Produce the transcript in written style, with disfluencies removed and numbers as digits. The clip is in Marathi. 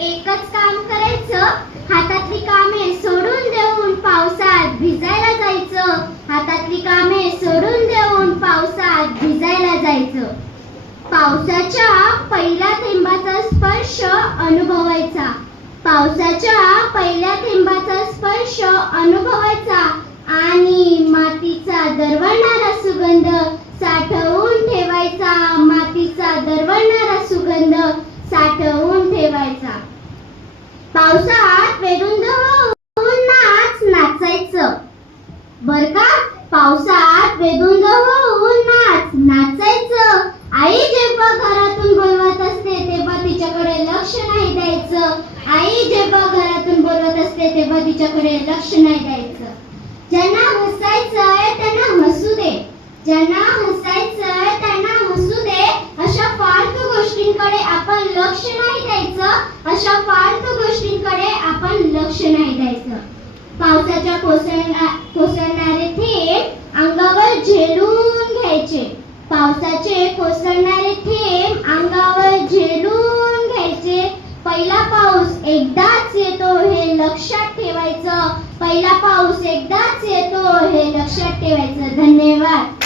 एकच काम करायचं, हातातली कामे सोडून देऊन पावसात भिजायला जायचं. हातातली कामे सोडून देऊन पावसात भिजायला जायचं. पावसाच्या पहिल्या थेंबाचा स्पर्श अनुभवायचा. पावसाच्या पहिल्या थेंबाचा स्पर्श अनुभवायचा आणि मातीचा दरवळणारा सुगंध साठवून ठेवायचा. मातीचा दरवळणारा सुगंध साठवून ठेवायचा. पावसात बेधुंद होऊन नाचायचं. बर का, पावसात बेधुंद होऊन नाचायचं. आई जेव्हा घरातून बोलवत असते तेव्हा तिच्याकडे लक्ष नाही द्यायचं. आई जेव्हा घरातून बोलवत असते तेव्हा तिच्याकडे लक्ष नाही द्यायचं. ज्यांना हसायचंय त्यांना हसू दे. ज्यांना हसायचंय त्यांना हसू दे. अशा फालतू गोष्टींकडे आपण लक्ष नाही द्यायचं. अशा फालतू गोष्टींकडे आपण लक्ष नाही द्यायचं. पावसाच्या कोसळणारे थेंब अंगावर झेलून घ्यायचे. पावसाचे कोसळणारे थेंब अंगावर झेलून घ्यायचे. पहिला पाऊस एकदाच येतो हे लक्षात ठेवायचं. पहिला पाऊस एकदाच येतो हे लक्षात ठेवायचं. धन्यवाद.